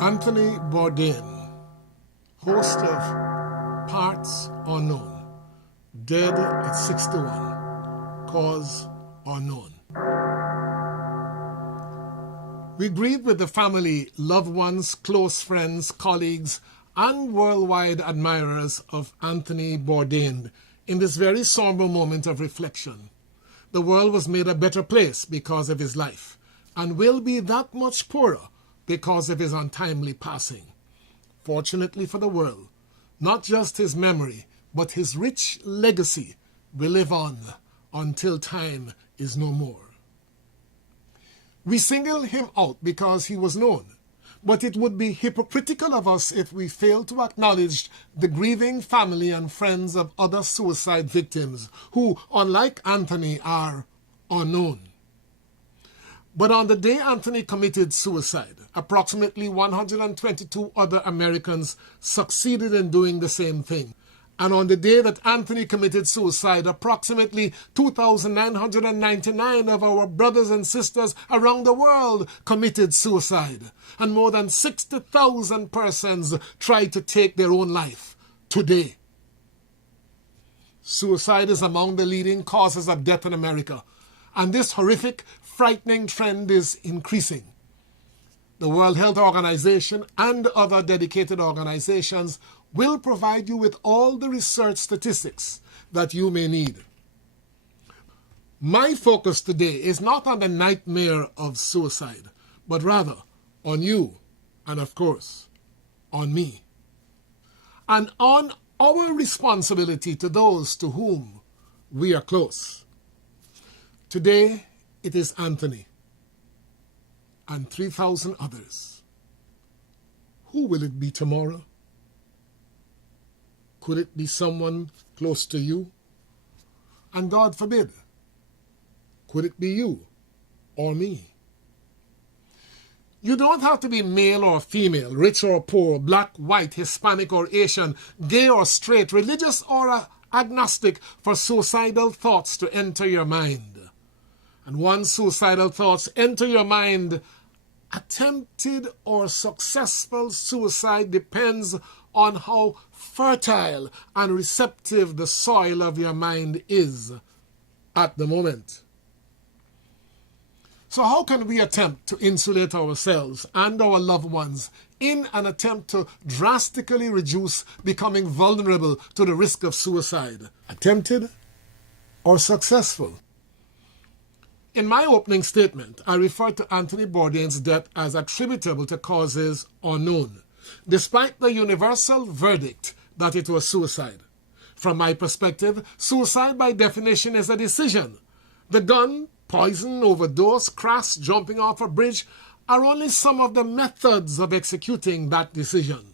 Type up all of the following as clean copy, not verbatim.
Anthony Bourdain, host of Parts Unknown, dead at 61, cause unknown. We grieve with the family, loved ones, close friends, colleagues, and worldwide admirers of Anthony Bourdain in this very somber moment of reflection. The world was made a better place because of his life, and will be that much poorer because of his untimely passing. Fortunately for the world, not just his memory, but his rich legacy will live on until time is no more. We single him out because he was known, but it would be hypocritical of us if we fail to acknowledge the grieving family and friends of other suicide victims who, unlike Anthony, are unknown. But on the day Anthony committed suicide, approximately 122 other Americans succeeded in doing the same thing. And on the day that Anthony committed suicide, approximately 2,999 of our brothers and sisters around the world committed suicide. And more than 60,000 persons tried to take their own life today. Suicide is among the leading causes of death in America. And this horrific, frightening trend is increasing. The World Health Organization and other dedicated organizations will provide you with all the research statistics that you may need. My focus today is not on the nightmare of suicide, but rather on you and, of course, on me. And on our responsibility to those to whom we are close. Today, it is Anthony and 3,000 others. Who will it be tomorrow? Could it be someone close to you? And God forbid, could it be you or me? You don't have to be male or female, rich or poor, black, white, Hispanic or Asian, gay or straight, religious or agnostic for suicidal thoughts to enter your mind. And once suicidal thoughts enter your mind, attempted or successful suicide depends on how fertile and receptive the soil of your mind is at the moment. So how can we attempt to insulate ourselves and our loved ones in an attempt to drastically reduce becoming vulnerable to the risk of suicide? Attempted or successful? In my opening statement, I referred to Anthony Bourdain's death as attributable to causes unknown, despite the universal verdict that it was suicide. From my perspective, suicide by definition is a decision. The gun, poison, overdose, crash, jumping off a bridge are only some of the methods of executing that decision.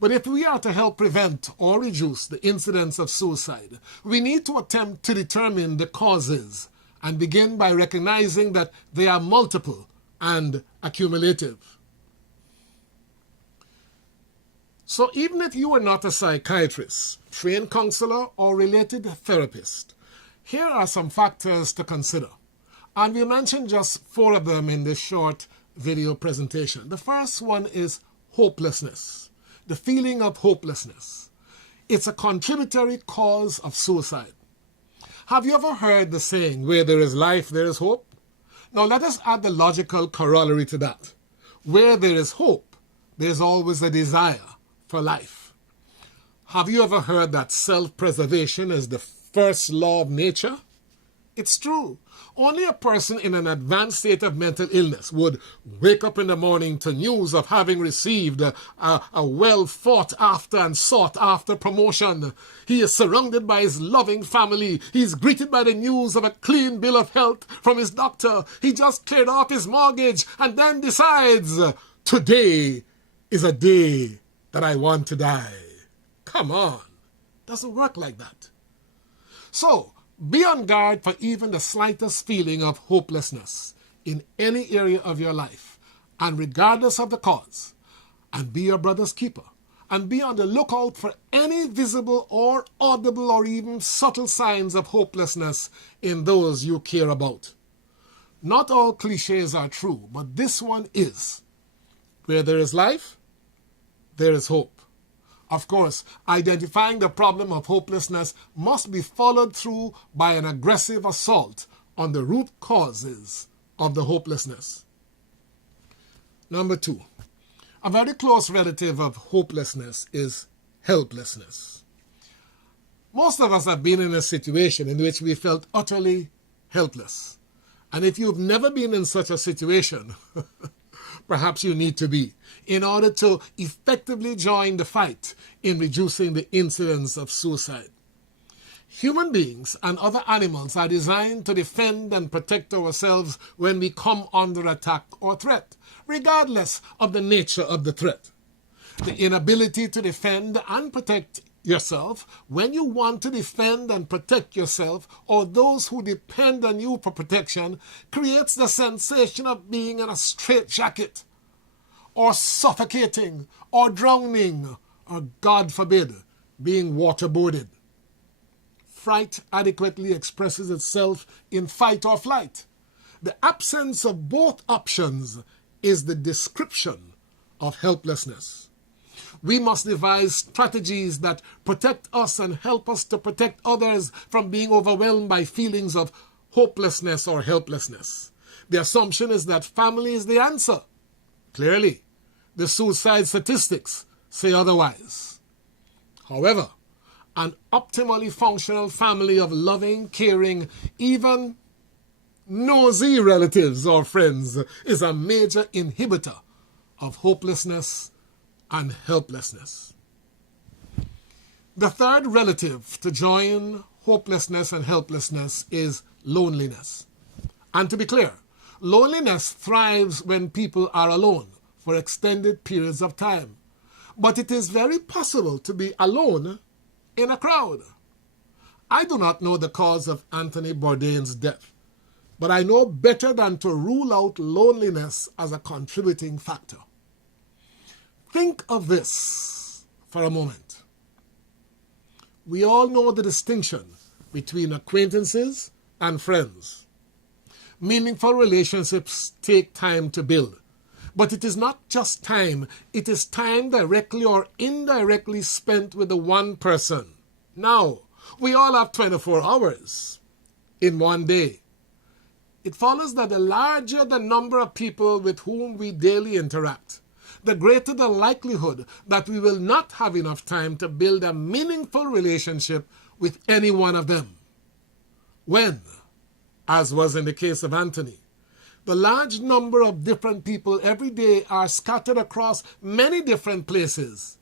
But if we are to help prevent or reduce the incidence of suicide, we need to attempt to determine the causes and begin by recognizing that they are multiple and accumulative. So even if you are not a psychiatrist, trained counselor, or related therapist, here are some factors to consider. And we mentioned just 4 of them in this short video presentation. The first one is hopelessness, the feeling of hopelessness. It's a contributory cause of suicide. Have you ever heard the saying, where there is life, there is hope? Now let us add the logical corollary to that. Where there is hope, there is always a desire for life. Have you ever heard that self-preservation is the first law of nature? It's true. Only a person in an advanced state of mental illness would wake up in the morning to news of having received a well fought after and sought after promotion. He is surrounded by his loving family. He is greeted by the news of a clean bill of health from his doctor. He just cleared off his mortgage and then decides, today is a day that I want to die. Come on. Doesn't work like that. So, be on guard for even the slightest feeling of hopelessness in any area of your life, and regardless of the cause, and be your brother's keeper, and be on the lookout for any visible or audible or even subtle signs of hopelessness in those you care about. Not all cliches are true, but this one is. Where there is life, there is hope. Of course, identifying the problem of hopelessness must be followed through by an aggressive assault on the root causes of the hopelessness. Number 2, a very close relative of hopelessness is helplessness. Most of us have been in a situation in which we felt utterly helpless. And if you've never been in such a situation, perhaps you need to be, in order to effectively join the fight in reducing the incidence of suicide. Human beings and other animals are designed to defend and protect ourselves when we come under attack or threat, regardless of the nature of the threat. The inability to defend and protect yourself when you want to defend and protect yourself or those who depend on you for protection creates the sensation of being in a straitjacket, or suffocating, or drowning, or, God forbid, being waterboarded. Fright adequately expresses itself in fight or flight. The absence of both options is the description of helplessness. We must devise strategies that protect us and help us to protect others from being overwhelmed by feelings of hopelessness or helplessness. The assumption is that family is the answer. Clearly, the suicide statistics say otherwise. However, an optimally functional family of loving, caring, even nosy relatives or friends is a major inhibitor of hopelessness and helplessness. The third relative to join hopelessness and helplessness is loneliness. And to be clear, loneliness thrives when people are alone for extended periods of time. But it is very possible to be alone in a crowd. I do not know the cause of Anthony Bourdain's death, but I know better than to rule out loneliness as a contributing factor. Think of this for a moment. We all know the distinction between acquaintances and friends. Meaningful relationships take time to build. But it is not just time, it is time directly or indirectly spent with the one person. Now, we all have 24 hours in one day. It follows that the larger the number of people with whom we daily interact, the greater the likelihood that we will not have enough time to build a meaningful relationship with any one of them. When, as was in the case of Anthony, the large number of different people every day are scattered across many different places,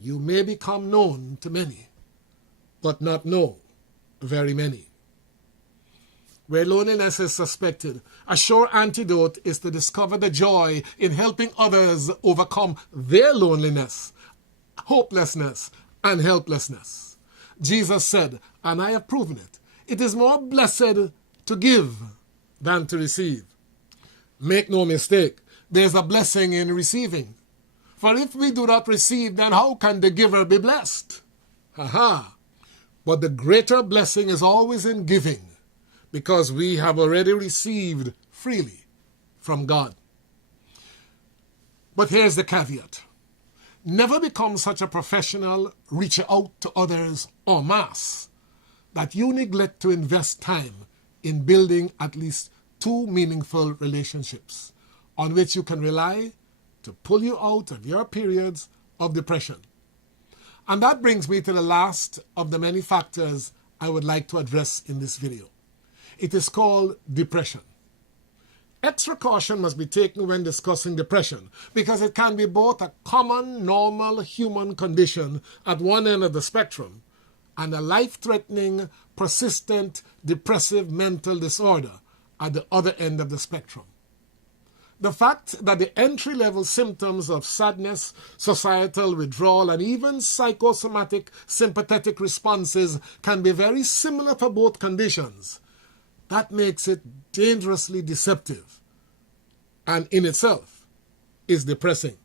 you may become known to many, but not know very many. Where loneliness is suspected, a sure antidote is to discover the joy in helping others overcome their loneliness, hopelessness, and helplessness. Jesus said, and I have proven it, it is more blessed to give than to receive. Make no mistake, there's a blessing in receiving. For if we do not receive, then how can the giver be blessed? But the greater blessing is always in giving, because we have already received freely from God. But here's the caveat. Never become such a professional reacher out to others en masse that you neglect to invest time in building at least 2 meaningful relationships on which you can rely to pull you out of your periods of depression. And that brings me to the last of the many factors I would like to address in this video. It is called depression. Extra caution must be taken when discussing depression because it can be both a common, normal human condition at one end of the spectrum and a life-threatening, persistent, depressive mental disorder at the other end of the spectrum. The fact that the entry-level symptoms of sadness, societal withdrawal, and even psychosomatic sympathetic responses can be very similar for both conditions, that makes it dangerously deceptive and in itself is depressing.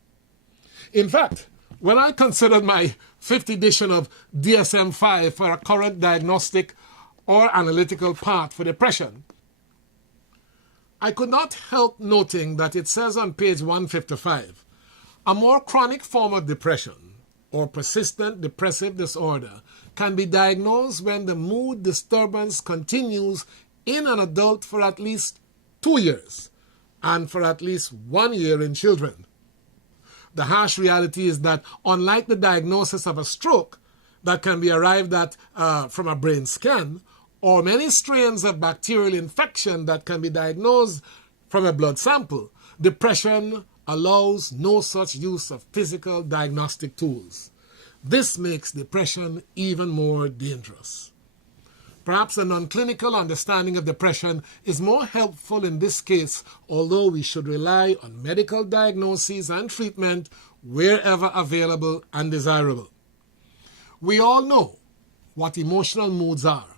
In fact, When I considered my 5th edition of DSM-5 for a current diagnostic or analytical path for depression, I could not help noting that it says on page 155, a more chronic form of depression or persistent depressive disorder can be diagnosed when the mood disturbance continues in an adult for at least 2 years and for at least 1 year in children. The harsh reality is that unlike the diagnosis of a stroke that can be arrived at from a brain scan, or many strains of bacterial infection that can be diagnosed from a blood sample, depression allows no such use of physical diagnostic tools. This makes depression even more dangerous. Perhaps a non-clinical understanding of depression is more helpful in this case, although we should rely on medical diagnoses and treatment wherever available and desirable. We all know what emotional moods are,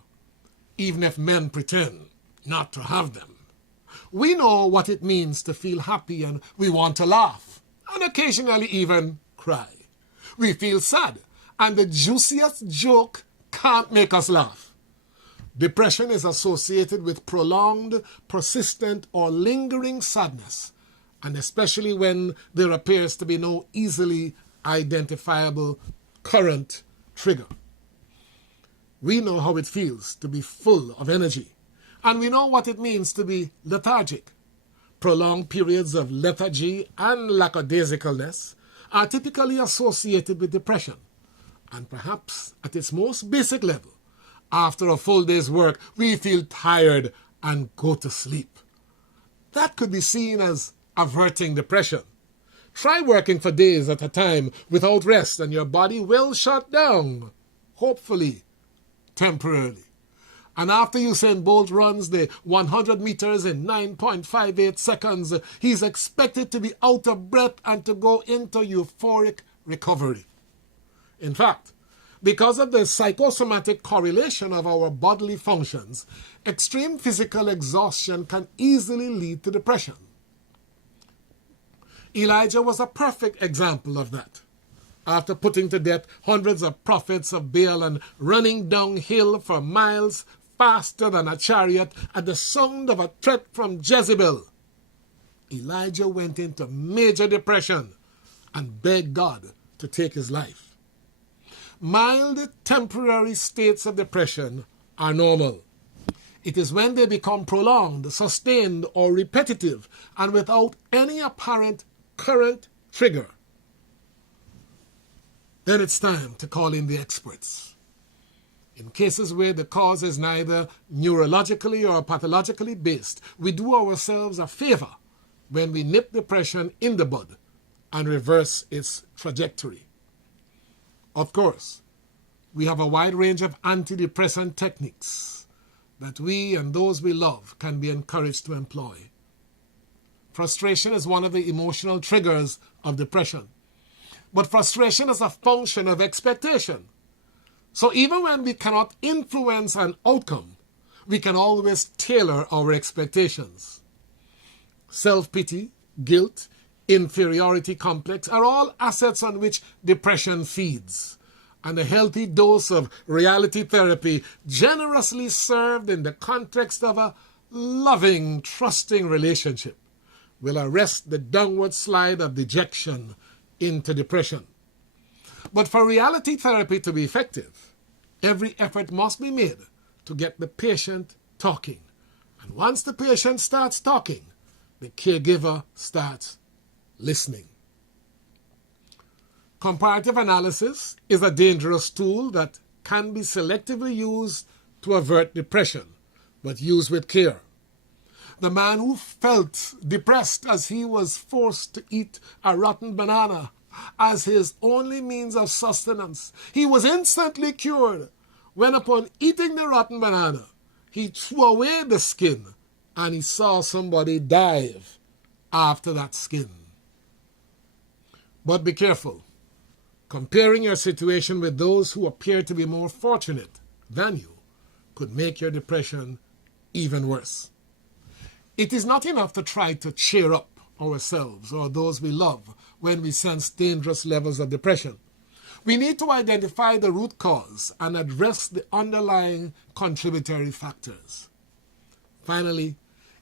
even if men pretend not to have them. We know what it means to feel happy and we want to laugh, and occasionally even cry. We feel sad, and the juiciest joke can't make us laugh. Depression is associated with prolonged, persistent, or lingering sadness, and especially when there appears to be no easily identifiable current trigger. We know how it feels to be full of energy, and we know what it means to be lethargic. Prolonged periods of lethargy and lackadaisicalness are typically associated with depression, and perhaps at its most basic level, after a full day's work, we feel tired and go to sleep. That could be seen as averting depression. Try working for days at a time without rest and your body will shut down, hopefully temporarily. And after Usain Bolt runs the 100 meters in 9.58 seconds, he's expected to be out of breath and to go into euphoric recovery. In fact, because of the psychosomatic correlation of our bodily functions, extreme physical exhaustion can easily lead to depression. Elijah was a perfect example of that. After putting to death hundreds of prophets of Baal and running downhill for miles faster than a chariot at the sound of a threat from Jezebel, Elijah went into major depression and begged God to take his life. Mild temporary states of depression are normal. It is when they become prolonged, sustained, or repetitive, and without any apparent current trigger. Then it's time to call in the experts. In cases where the cause is neither neurologically or pathologically based, we do ourselves a favor when we nip depression in the bud and reverse its trajectory. Of course, we have a wide range of antidepressant techniques that we and those we love can be encouraged to employ. Frustration is one of the emotional triggers of depression. But frustration is a function of expectation. So even when we cannot influence an outcome, we can always tailor our expectations. Self-pity, guilt, inferiority complex are all assets on which depression feeds. And a healthy dose of reality therapy, generously served in the context of a loving, trusting relationship, will arrest the downward slide of dejection into depression. But for reality therapy to be effective, every effort must be made to get the patient talking. And once the patient starts talking, the caregiver starts listening. Comparative analysis is a dangerous tool that can be selectively used to avert depression, but used with care. The man who felt depressed as he was forced to eat a rotten banana as his only means of sustenance, he was instantly cured when upon eating the rotten banana, he threw away the skin and he saw somebody dive after that skin. But be careful. Comparing your situation with those who appear to be more fortunate than you could make your depression even worse. It is not enough to try to cheer up ourselves or those we love when we sense dangerous levels of depression. We need to identify the root cause and address the underlying contributory factors. Finally,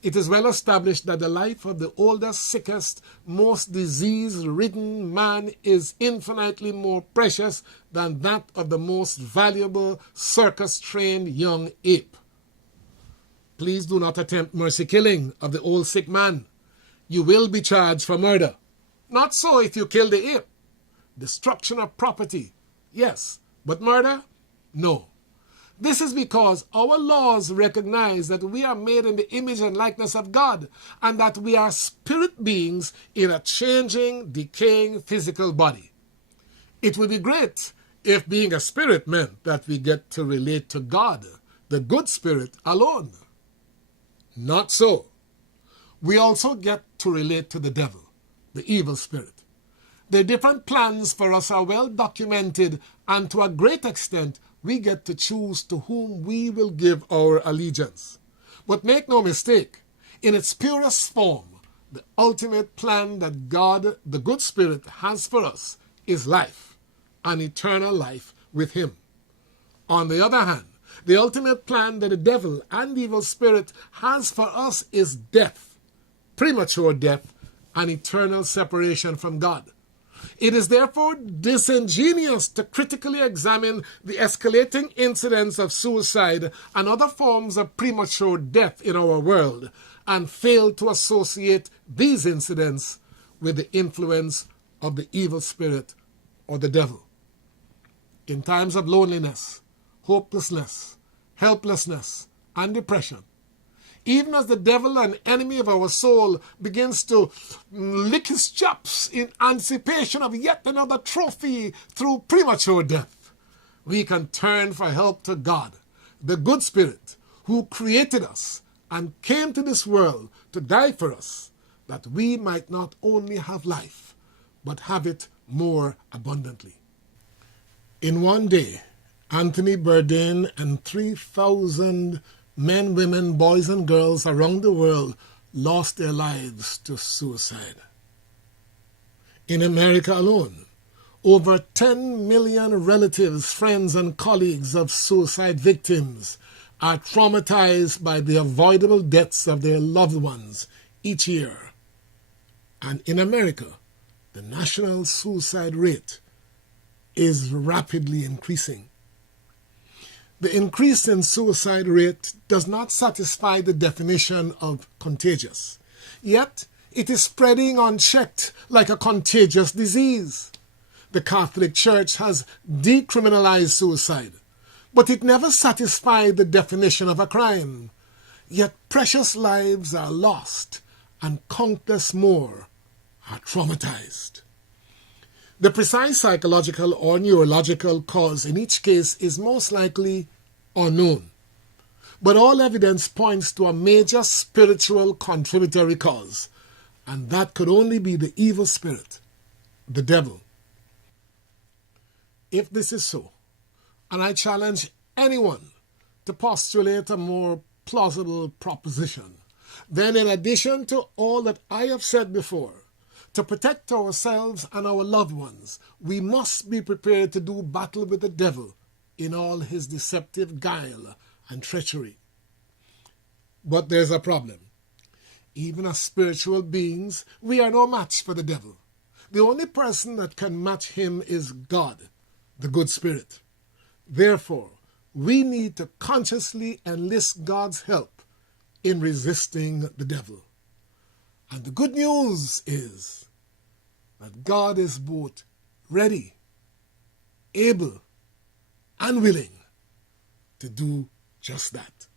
it is well established that the life of the oldest, sickest, most disease-ridden man is infinitely more precious than that of the most valuable circus-trained young ape. Please do not attempt mercy killing of the old sick man. You will be charged for murder. Not so if you kill the ape. Destruction of property, yes, but murder? No. This is because our laws recognize that we are made in the image and likeness of God, and that we are spirit beings in a changing, decaying physical body. It would be great if being a spirit meant that we get to relate to God, the good spirit, alone. Not so. We also get to relate to the devil, the evil spirit. The different plans for us are well documented, and to a great extent, we get to choose to whom we will give our allegiance. But make no mistake, in its purest form, the ultimate plan that God, the good spirit, has for us is life, an eternal life with him. On the other hand, the ultimate plan that the devil and evil spirit has for us is death, premature death, and eternal separation from God. It is therefore disingenuous to critically examine the escalating incidence of suicide and other forms of premature death in our world and fail to associate these incidents with the influence of the evil spirit or the devil. In times of loneliness, hopelessness, helplessness, and depression, even as the devil and enemy of our soul begins to lick his chops in anticipation of yet another trophy through premature death, we can turn for help to God, the good spirit, who created us and came to this world to die for us, that we might not only have life, but have it more abundantly. In one day, Anthony Bourdain and 3,000 men, women, boys, and girls around the world lost their lives to suicide. In America alone, over 10 million relatives, friends, and colleagues of suicide victims are traumatized by the avoidable deaths of their loved ones each year. And in America, the national suicide rate is rapidly increasing. The increase in suicide rate does not satisfy the definition of contagious. Yet, it is spreading unchecked like a contagious disease. The Catholic Church has decriminalized suicide, but it never satisfied the definition of a crime. Yet precious lives are lost and countless more are traumatized. The precise psychological or neurological cause in each case is most likely unknown, but all evidence points to a major spiritual contributory cause, and that could only be the evil spirit, the devil. If this is so, and I challenge anyone to postulate a more plausible proposition, then in addition to all that I have said before, to protect ourselves and our loved ones, we must be prepared to do battle with the devil in all his deceptive guile and treachery. But there's a problem. Even as spiritual beings, we are no match for the devil. The only person that can match him is God, the good spirit. Therefore, we need to consciously enlist God's help in resisting the devil. And the good news is that God is both ready, able, and willing to do just that.